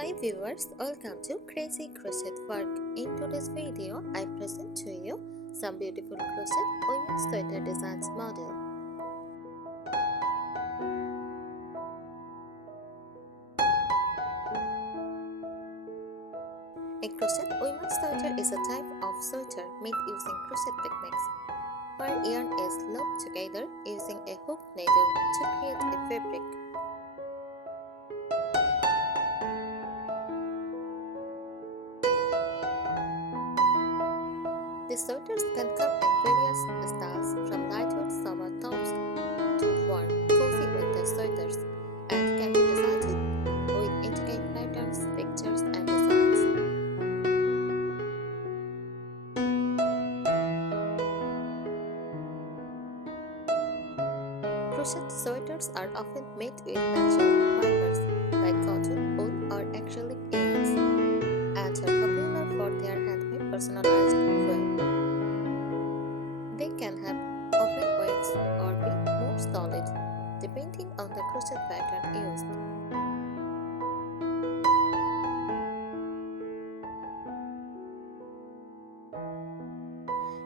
Hi viewers, welcome to Crazy Crochet Work. In today's video, I present to you some beautiful crochet women's sweater designs model. A crochet women's sweater is a type of sweater made using crochet techniques, where yarn is looped together using a hook needle to create a fabric. The sweaters can come in various styles from lightweight summer tops to warm, cozy winter sweaters and can be designed with intricate patterns, pictures, and designs. Crochet sweaters are often made with natural fibers like cotton, wool, or acrylic yarns, and are popular for their handmade personalized feel. They can have open waves or be more solid, depending on the crochet pattern used.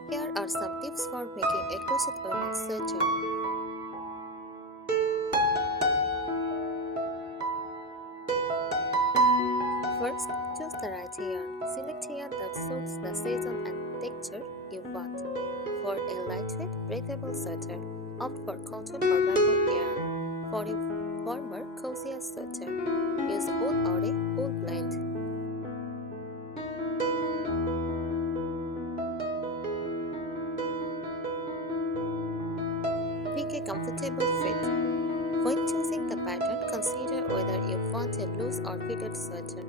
Here are some tips for making a crochet women's sweater. First, choose the right yarn. Select yarn that suits the season and texture you want. For a lightweight, breathable sweater, opt for cotton or bamboo yarn. For a warmer, cozier sweater, use wool or a wool blend. Pick a comfortable fit. When choosing the pattern, consider whether you want a loose or fitted sweater.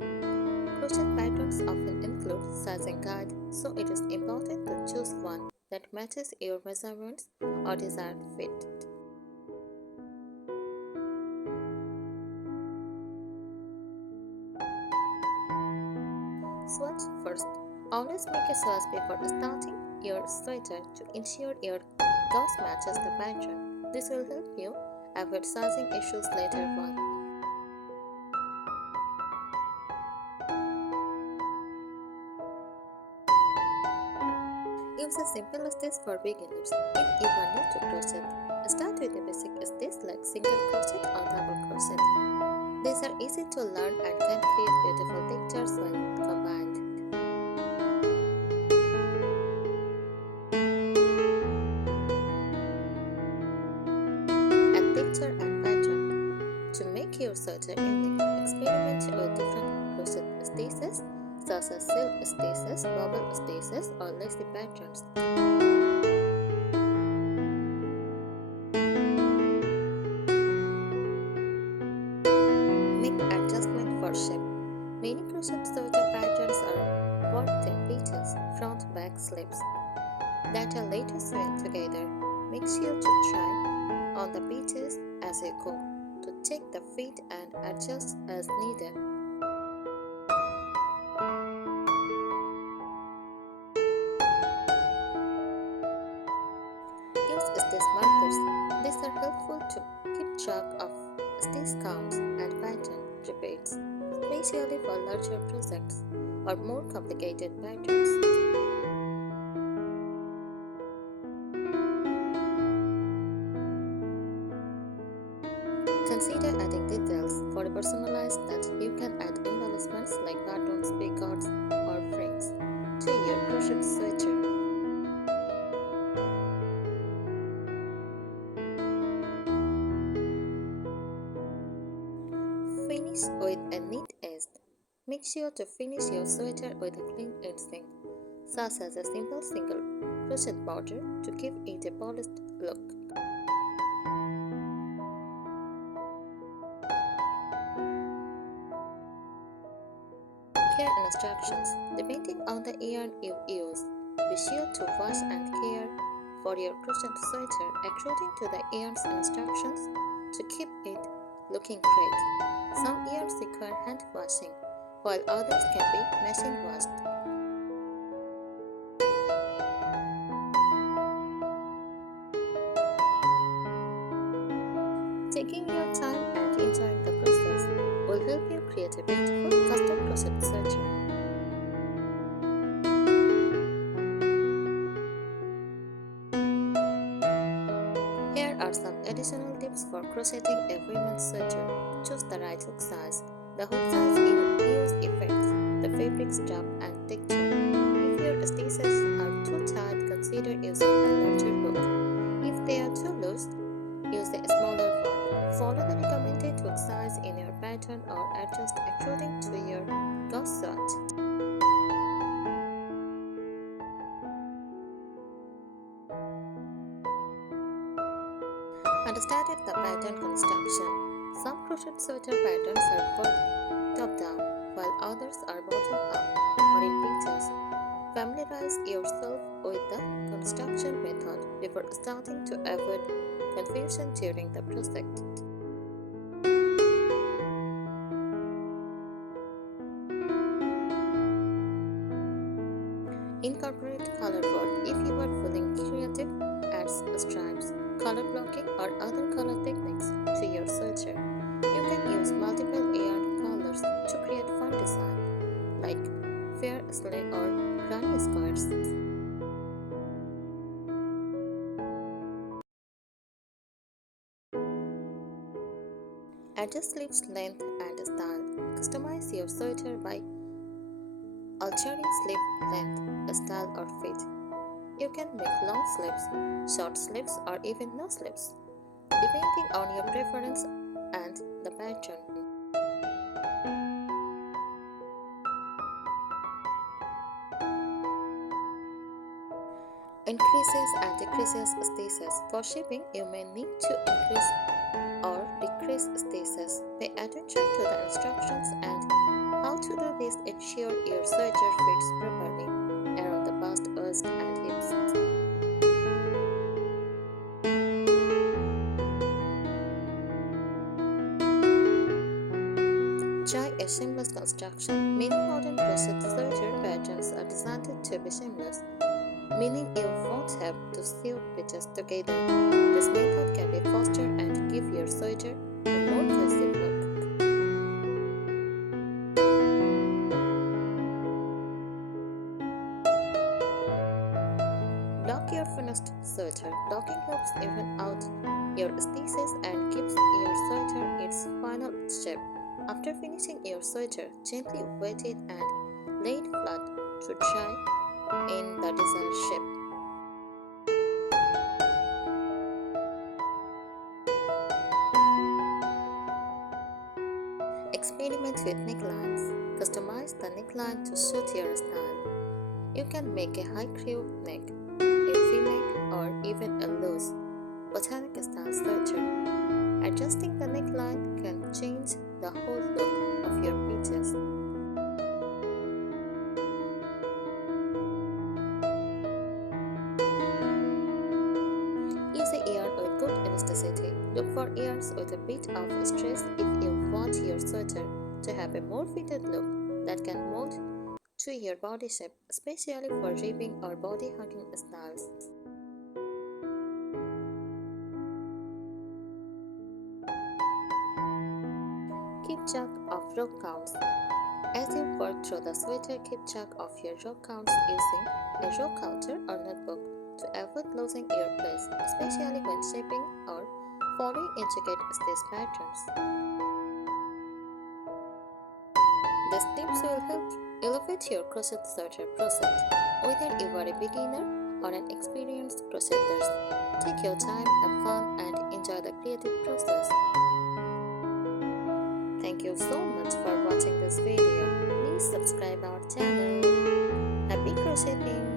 Crochet patterns often include sizing guide, so it is important to choose one that matches your measurements or desired fit. Swatch first. Always make a swatch before starting your sweater to ensure your gauze matches the pattern. This will help you avoid sizing issues later on. Use a simple stitch for beginners. If you are new to crochet, start with a basic stitch like single crochet or double crochet. These are easy to learn and can create beautiful textures when combined. Add texture and pattern. To make your sweater unique, experiment with different crochet stitches such as silk stitches, bubble stitches, or lacy patterns. Make adjustment for shape. Many crochet sweater patterns are worn-thin pieces, front-back slips that are later sewn together. Make sure to try on the pieces as you go to check the fit and adjust as needed. Use stitch markers. These are helpful to keep track of stitch counts and pattern repeats, especially for larger projects or more complicated patterns. Consider adding details for a personalized touch. You can add embellishments like buttons, peacocks, or frames to your crochet sweater. Finish with a neat edge. Make sure to finish your sweater with a clean edging, such as a simple single crochet border to give it a polished look. Care instructions. Depending on the yarn you use, be sure to wash and care for your crochet sweater according to the yarn's instructions to keep it looking great. Some yarns require hand washing, while others can be machine washed. Taking your time and enjoying the process will help you create a beautiful custom crochet sweater. Here are some additional tips for crocheting a women's sweater. Choose the right hook size. The hook size use effects the fabric's shape and texture. If your stitches are too tight, consider using a larger hook. If they are too loose, use a smaller one. Follow the recommended hook size in your pattern or adjust according to your gauze swatch. Understanding the pattern construction. Some crochet sweater patterns are worked top down, while others are bottom up or in pieces. Familiarize yourself with the construction method before starting to avoid confusion during the process. Incorporate color work. If you are feeling creative, add stripes, color blocking, or other color techniques to your sweater. You can use multiple yarn colors to create fun design like fair sleigh or granny squares. Adjust sleeves length and style. Customize your sweater by altering sleeve length, style, or fit. You can make long sleeves, short sleeves, or even no sleeves, depending on your preference and the pattern. Increases and decreases stitches. For shipping, you may need to increase or decrease stitches. Pay attention to the instructions and how to do this. Ensure your sweater fits properly around the bust, waist, and hips. Try a seamless construction. Many modern crochet sweater patterns are designed to be seamless, meaning you won't have to sew stitches together. This method can be faster and give your sweater a more cohesive look. Block your finished sweater. Blocking helps even out your stitches and gives your sweater its final shape. After finishing your sweater, gently wet it and lay it flat to dry in the desired shape. Experiment with necklines. Customize the neckline to suit your style. You can make a high crew neck, a V-neck, or even a loose botanic style sweater. Adjusting the neckline can change the whole look of your pieces. Use a yarn with good elasticity. Look for yarns with a bit of stress if you want your sweater to have a more fitted look that can mold to your body shape, especially for ribbing or body hugging styles. Keep track of row counts. As you work through the sweater, keep track of your row counts using a row counter or notebook to avoid losing your place, especially when shaping or following intricate stitch patterns. These tips will help elevate your crochet sweater process. Whether you are a beginner or an experienced crocheter, take your time, have fun, and enjoy the creative process. Thank you so much for watching this video. Please subscribe our channel. Happy crocheting!